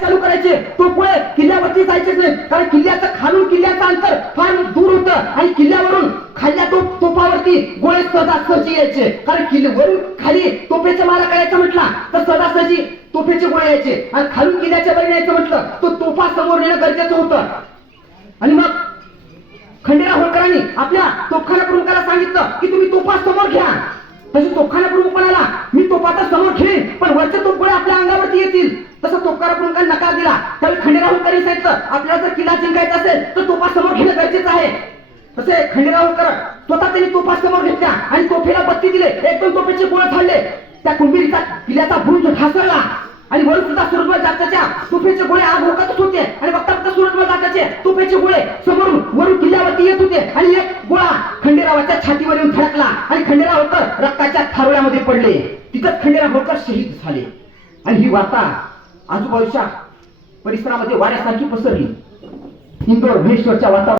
चालू करायचे. तो पुढे किल्ल्यावरती जायचेच नाही. कारण किल्ल्याचं खालून किल्ल्याचं अंतर फार दूर होतं. आणि किल्ल्यावरून खाल्ल्या तो तोफावरती गोळे सहजासहजी यायचे. कारण किल्ल्यावरून खाली तोफेचा मारा करायचा म्हटला तर सहजासहजी तोफेचे गोळे यायचे. आणि खालून किल्ल्याच्या वर यायचं म्हटलं तो तोफा समोर नेणं गरजेचं होतं. आणि मग खंडेराव होळकरांनी आपल्या तोफखाना प्रमुखाला सांगितलं की तुम्ही तोफा समोर घ्या. तशी तोफखाना प्रमुख म्हणाला मी तोफाचा समोर घेईन पण वरचे तोफगोळे आपल्या अंगावरती येतील तसं तोफखाना प्रमुखांनी नकार दिला त्यावेळी खंडेराव होळकरांनी सांगितलं आपल्याला जर किल्ला जिंकायचा असेल तर तोफा समोर घेणं गरजेचं आहे. तसे खंडेराव होळकर स्वतः त्यांनी तोफा समोर घेतल्या आणि तोफेला बत्ती दिले. एकदम तोफेचे गोळे झाडले. त्या कुंभिरीचा किल्ल्याचा बुरुज ढासळला आणि वरून सुद्धा सूरजमल जात्याच्या तुफेचे गोळे आग होकतच होते. आणि बघता बघता सूरजमल जात्याचे तुफेचे गोळे समोरून वरून किल्ल्यावरती येत होते. आणि एक गोळा खंडेरावाच्या छातीवर येऊन धडकला आणि खंडेराव होकर रक्ताच्या थारोळ्यामध्ये पडले. तिथंच खंडेराव होकर शहीद झाले. आणि ही वार्ता आजूबाजूच्या परिसरामध्ये वाऱ्यासारखी पसरली. इंदोर महेश्वरच्या वातावरण